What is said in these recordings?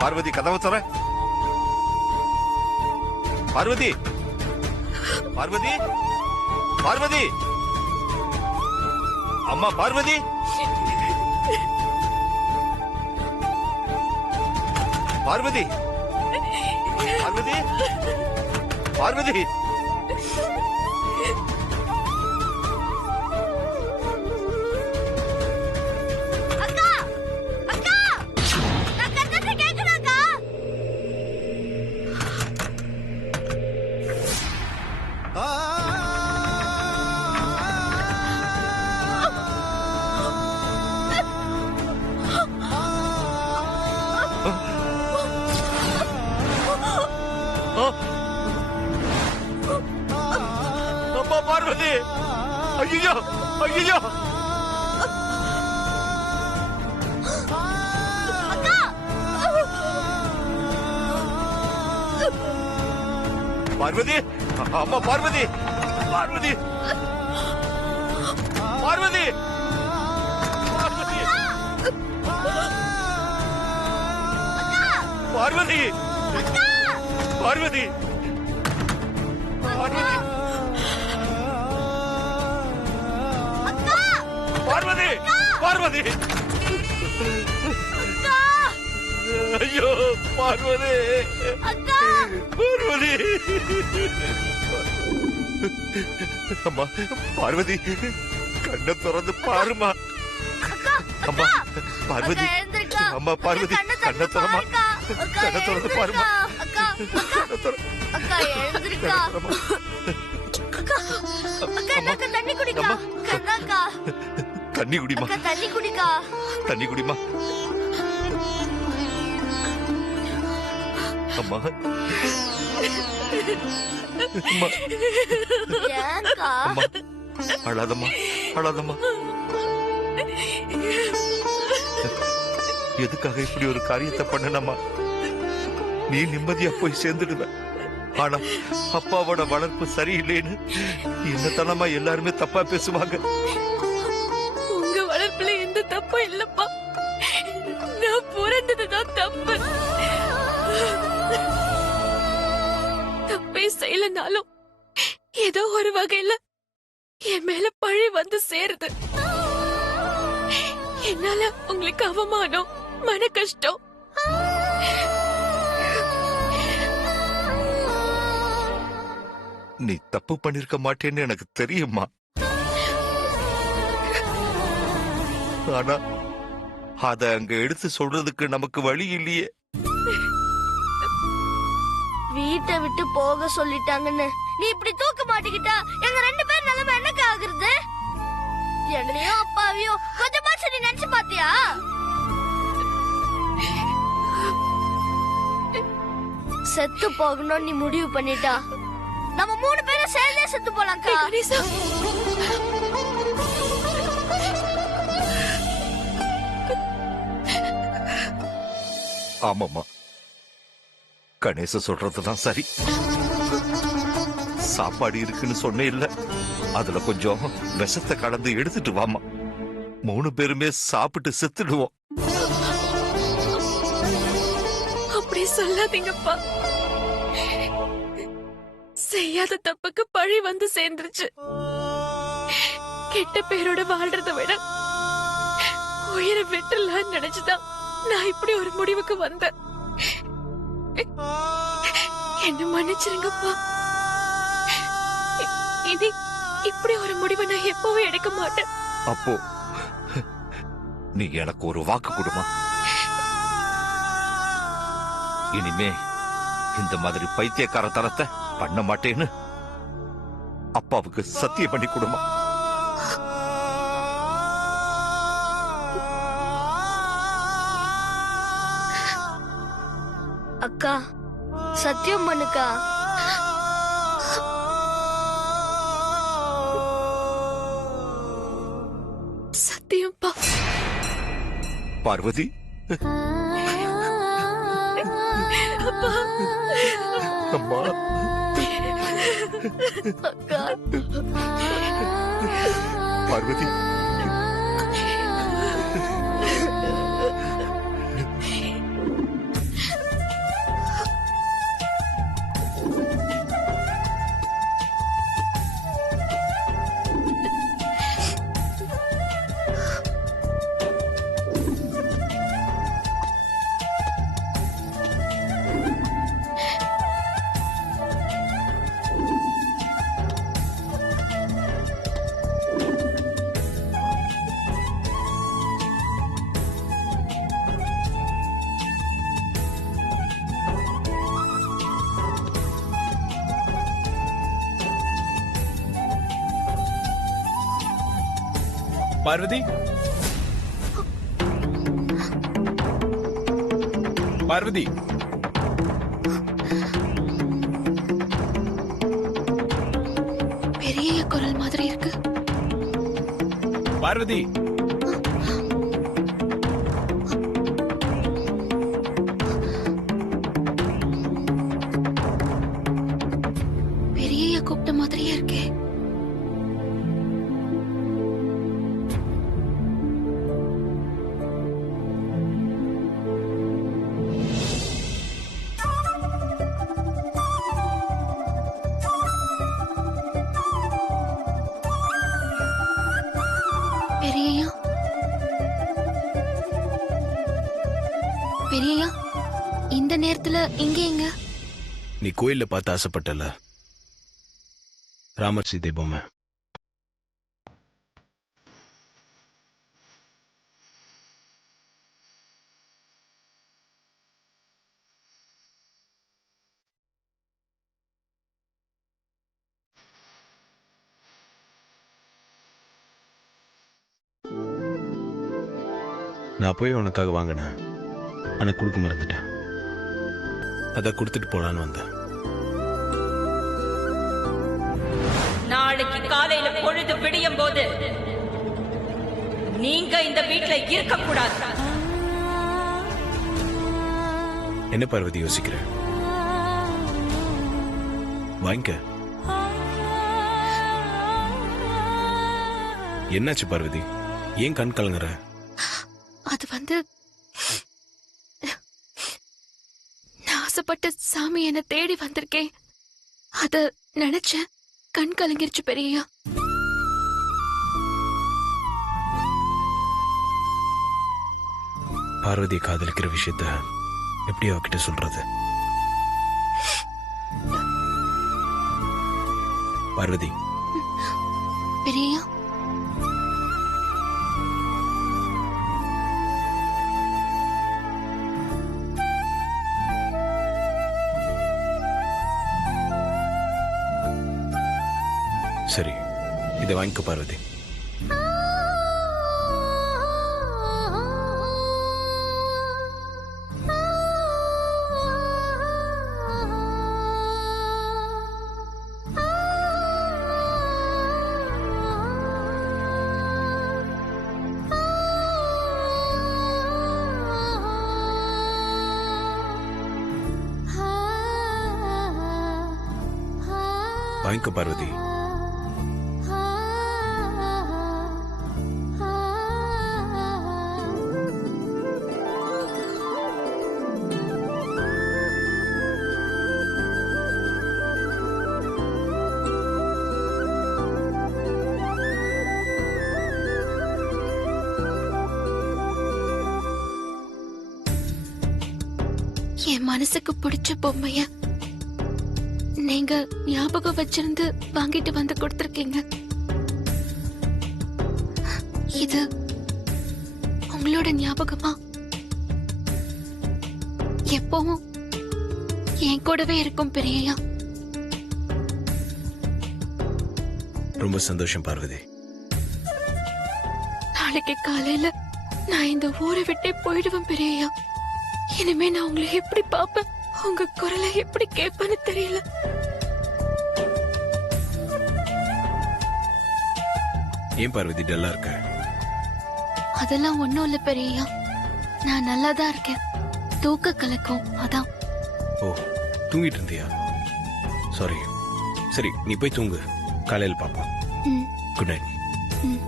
பார்வதி கதவை தர. பார்வதி, பார்வதி, பார்வதி, அம்மா பார்வதி, பார்வதி, பார்வதி, பார்வதி. அம்மா பார்வதி, ஐயோ ஐயோ, பார்வதி, அம்மா பார்வதி, பார்வதி, பார்வதி, பார்வதி, பார்வதி, பார்வதி, பார்வதி, பார்வதி, ஐயோ பார்வதி, பார்வதி, அம்மா பார்வதி, கண்ணை திறந்து பாருமா. அம்மா பார்வதி, அம்மா பார்வதி, கண்ணை திறமா, கண்ணை திறந்து பாருமா. தண்ணி குடிக்கா, தண்ணி குடிமா, தண்ணி குடிக்கா, தண்ணி குடிமா. அம்மா அம்மா, ஏன்க்கா? அம்மா அழாதம்மா, அழாதம்மா. எதுக்காக இப்படி ஒரு காரியத்தை பண்ணனம்மா? நீ நிம்மதியா போய் சேர்ந்துடுவ. ஆனா அப்பாவோட வளர்ப்பு சரியில்லைன்னு என்னத்தனமா எல்லாருமே தப்பா பேசுவாங்க. உங்க வளர்ப்புல எந்த தப்பும் இல்லப்பா. நான் பிறந்ததுதான் தப்பு. தப்பே செய்யலனாலும் ஏதோ ஒரு வகையில என் மேல பழி வந்து சேருது. என்னால உங்களுக்கு அவமானம், மன கஷ்டம். நீ தப்பு பண்ணிருக்க மாட்டேன்னு எனக்கு தெரியுமா. ஆனா அத அங்க எடுத்து சொல்றதுக்கு நமக்கு வழி இல்லையே. வீட்டை விட்டு போக சொல்லிட்டாங்கன்னு நீ இப்படி தூக்க மாட்டிக்கிட்டா எங்க 2 பேர் நிலைமை என்னக்கு ஆகுறது? என்னையும் அப்பாவையும் கொஞ்சமா சரி நினைச்சு பாத்தியா? செத்து போகணும் நீ முடிவு பண்ணிட்டா நம்ம 3 பேரும் சேர்ந்தே செத்து போலாம்க்கா. ஆமாமா, கணேச சொல்றதுதான் சரி. சாப்பாடு இருக்குன்னு சொன்னே இல்ல, அதுல கொஞ்சம் விஷத்தை கலந்து எடுத்துட்டு வாமா. 3 பேருமே சாப்பிட்டு செத்துடுவோம். அப்படி சொல்லாதீங்கப்பா. செய்யாத தப்புக்கு பழி வந்து சேர்ந்துருச்சு. கெட்ட பேரோட வாழ்றதை விட உயிரை விட்டுலான்னு நினைச்சுதான் நான் இப்படி ஒரு முடிவுக்கு வந்தேன். என்ன மன்னிச்சிருங்கப்பா. இனி இப்படி ஒரு முடிவை நான் எப்பவும் எடுக்க மாட்டேன். அப்போ நீ எனக்கு ஒரு வாக்கு கொடுமா. இனிமே இந்த மாதிரி பைத்தியக்காரத்தனத்தை பண்ண மாட்டேன்னு அப்பாவுக்கு சத்தியம் பண்ணி கொடுமா. அக்கா சத்தியம் பண்ணுக்கா. சத்தியம்ப்பா. பார்வதி, அம்மா, அக்கா பார்வதி, பார்வதி, பார்வதி, பெரிய குரல் மாதிரி இருக்கு. பார்வதி. பெரிய கூப்பிட்ட மாதிரியே இருக்கே. பெரியய்யா, பெரியய்யா, இந்த நேரத்துல இங்க எங்க? நீ கோயில்ல பார்த்து ஆசைப்பட்டல, ராமர் சீதை பொம்மை. நான் போய் உனக்காக வாங்கினேன், ஆனா கொடுக்க மறந்துட்டேன். அத கொடுத்துட்டு போலான்னு வந்தேன். நாளைக்கு காலையில பொழுது விடியும் போது நீங்க இந்த வீட்ல இருக்க கூடாது. என்ன பார்வதி யோசிக்கிற? வாங்கிக்க. என்னாச்சு பார்வதி, ஏன் கண் கலங்குற? அது வந்து நான் ஆசைப்பட்ட சாமி என்ன தேடி வந்திருக்கேன். அத நினைச்சேன், கண் கலங்கிருச்சு பெரியய்யா. பார்வதியை காதலிக்கிற விஷயத்த எப்படி அவகிட்ட சொல்றது? பார்வதி, பெரியய்யா, சரி, இதை வாங்கிக்க பார்வதி. வாங்கிக்க பார்வதி. என் மனசுக்கு பிடிச்ச பொம்மைய நீங்க ஞாபகம் வச்சிருந்து வாங்கிட்டு வந்து கொடுத்திருக்கீங்க. இது உங்களோட ஞாபகமா? எப்பவும் என் கூடவே இருக்கும் பெரியய்யா. ரொம்ப சந்தோஷம் பார்வதி. நாளைக்கு காலையில நான் இந்த ஊரை விட்டே போயிடுவேன் பெரியய்யா. இனிமே நான் உங்களை எப்படி பாப்பேன், உங்க குரலை எப்படி கேட்பேன்னு தெரியல. ஏன் பார்வதி டல்லா இருக்க? அதெல்லாம் ஒண்ணும் இல்ல பெரியய்யா, நான் நல்லாதான் இருக்கேன். தூக்க கலக்கம் அதான். ஓ, தூங்கிட்டு இருந்தியா? சாரி. சரி, நீ போய் தூங்கு, காலையில் பார்ப்போம். ம், குட் நைட். ம்.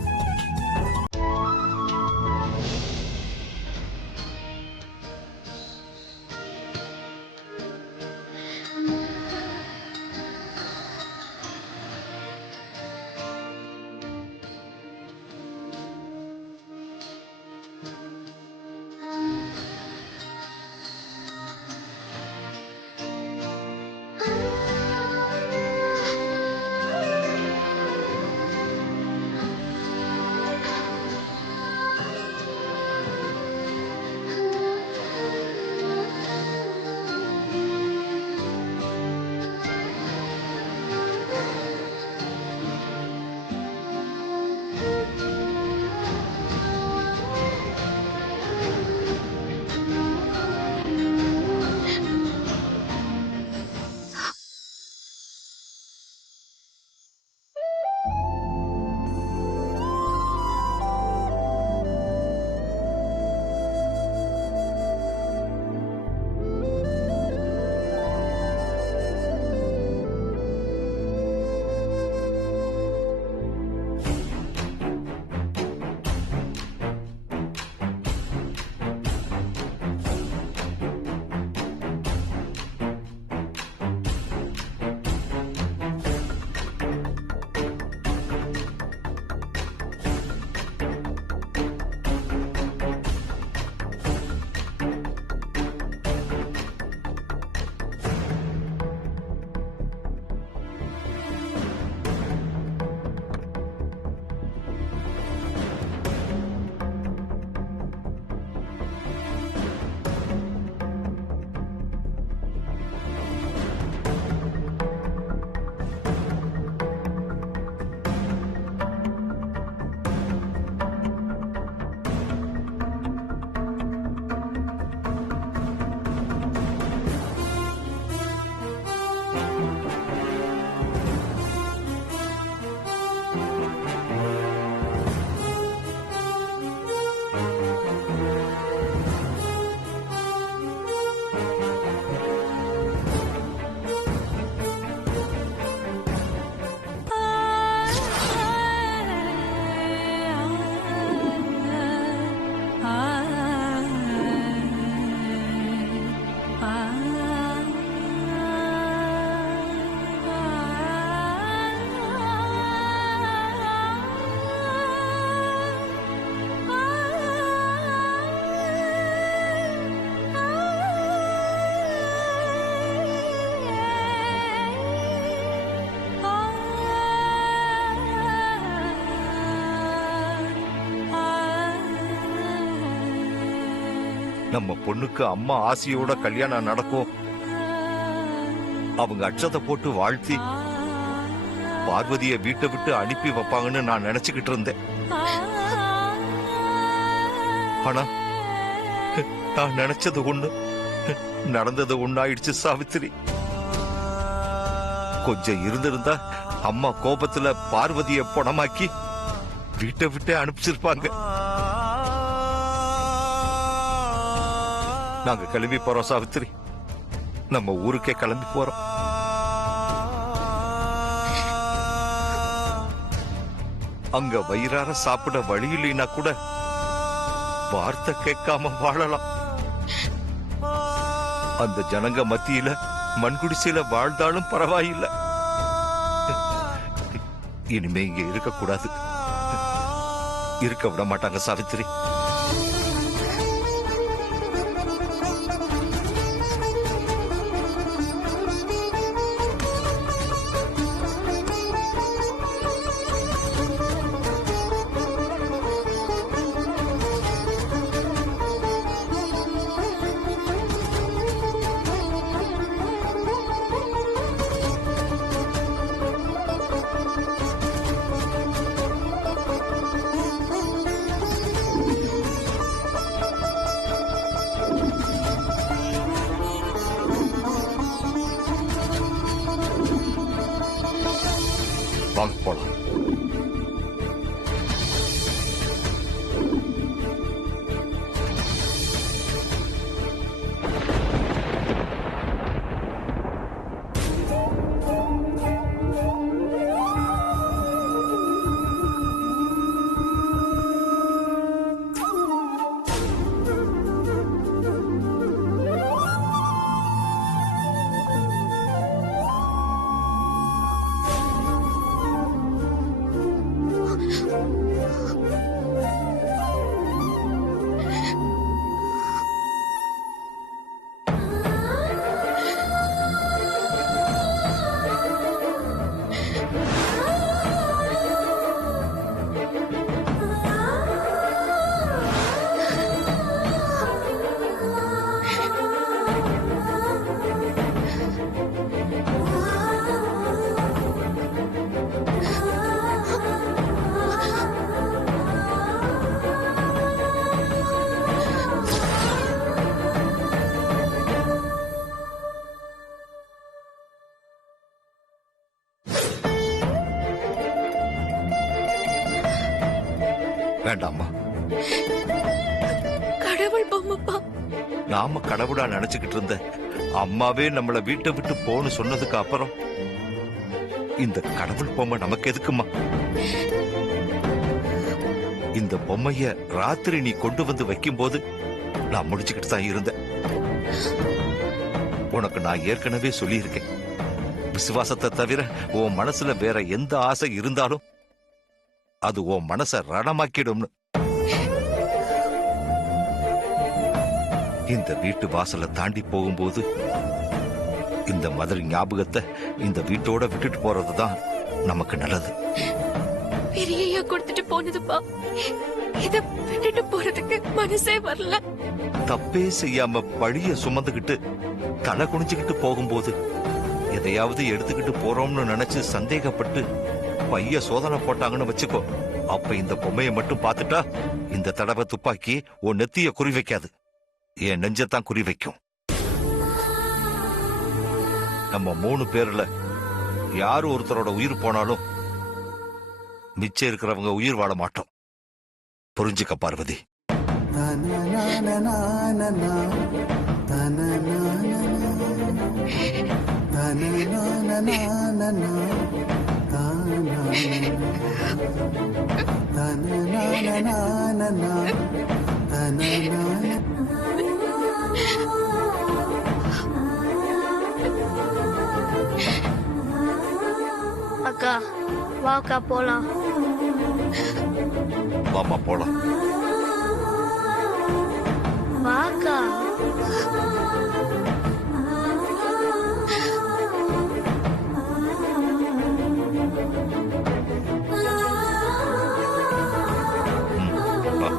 நம்ம பொண்ணுக்கு அம்மா ஆசையோட கல்யாணம் நடக்கும். அவங்க அட்சத்தை போட்டு வாழ்த்தி பார்வதிய வீட்டை விட்டு அனுப்பி வைப்பாங்கன்னு நான் நினைச்சுக்கிட்டு இருந்தேன். ஆனா நான் நினைச்சது ஒண்ணு, நடந்தது ஒண்ணாயிடுச்சு சாவித்திரி. கொஞ்சம் இருந்திருந்தா அம்மா கோபத்துல பார்வதிய பணமாக்கி வீட்டை விட்டே அனுப்பிச்சிருப்பாங்க. நாங்க கிளம்பி போறோம் சாவித்திரி, நம்ம ஊருக்கே கிளம்பி போறோம். அங்க வயிறார சாப்பிட வழி இல்லைன்னா கூட வார்த்தை கேட்காம வாழலாம். அந்த ஜனங்க மத்தியில மண்குடிசையில வாழ்ந்தாலும் பரவாயில்லை. இனிமே இங்க இருக்கக்கூடாது, இருக்க விட மாட்டாங்க சாவித்திரி. வாங்க போலாம். வேண்டாமா, கடவுள் பொம்மைப்பா. நாம கடவுளா நினைச்சுக்கிட்டு இருந்த அம்மாவே நம்மள வீட்டை விட்டு போன்னு சொன்னதுக்கு அப்புறம் இந்த கடவுள் பொம்மை நமக்கு எதுக்குமா? இந்த பொம்மைய ராத்திரி நீ கொண்டு வந்து வைக்கும் போது நான் முடிச்சுக்கிட்டு தான் இருந்தேன். உனக்கு நான் ஏற்கனவே சொல்லியிருக்கேன், விசுவாசத்தை தவிர உன் மனசுல வேற எந்த ஆசை இருந்தாலும் அது உன் மனச ரணமாக்கிடும்னு. இந்த வீட்டு வாசலை தாண்டி போகும்போது இந்த மாதிரி ஞாபகத்தை இந்த வீட்டோட விட்டுட்டு போறதுதான் நமக்கு நல்லது. பெரியய்யா கொடுத்துட்டு போனதுப்பா, இத விட்டுட்டு போறதுக்கு மனசே வரல. தப்பே செய்யாம பழிய சுமந்துகிட்டு தலை குனிஞ்சுக்கிட்டு போகும்போது எதையாவது எடுத்துக்கிட்டு போறோம்னு நினைச்சு சந்தேகப்பட்டு பைய சோதனை போட்டாங்கன்னு வச்சுக்கோ, அப்ப இந்த பொம்மையை மட்டும் பார்த்துட்டா இந்த தடவை துப்பாக்கி உன் நெத்திய குறி வைக்காது, என் நெஞ்சத்தான் குறி வைக்கும். நம்ம 3 பேர்ல யாரு ஒருத்தரோட உயிர் போனாலும் மிச்சம் இருக்கிறவங்க உயிர் வாழ மாட்டோம். புரிஞ்சுக்க பார்வதி. அக்கா வாக்கா போலாம். வாமா போலாம். வாக்கா. வா.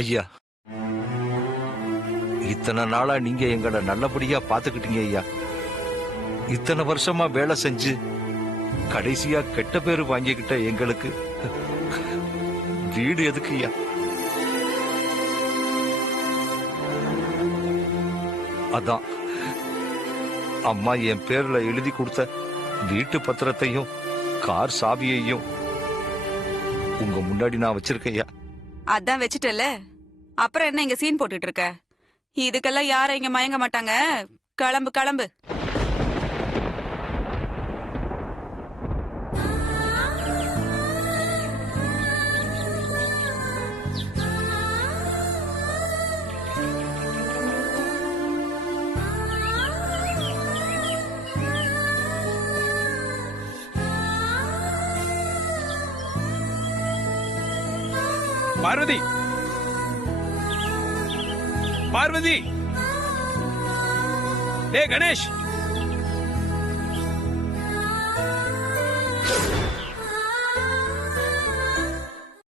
ஐயா, இத்தனை நாளா நீங்க எங்களை நல்லபடியா பாத்துக்கிட்டீங்க ஐயா. இத்தனை வருஷமா வேலை செஞ்சு கடைசியா கெட்ட பேரு வாங்கிக்கிட்ட எங்களுக்கு வீடு எதுக்கு ஐயா? அதான் அம்மா என் பேர்ல எழுதி கொடுத்த வீட்டு பத்திரத்தையும் கார் சாவியையும் உங்க முன்னாடி நான் வச்சிருக்கேன் ஐயா. அதான் வச்சுட்டல, அப்புறம் என்ன இங்க சீன் போட்டுட்டு இருக்க? இதுக்கெல்லாம் யாரும் இங்க மயங்க மாட்டாங்க. கிளம்பு கிளம்பு. பார்வதி, பார்வதி, டேய் கணேஷ்,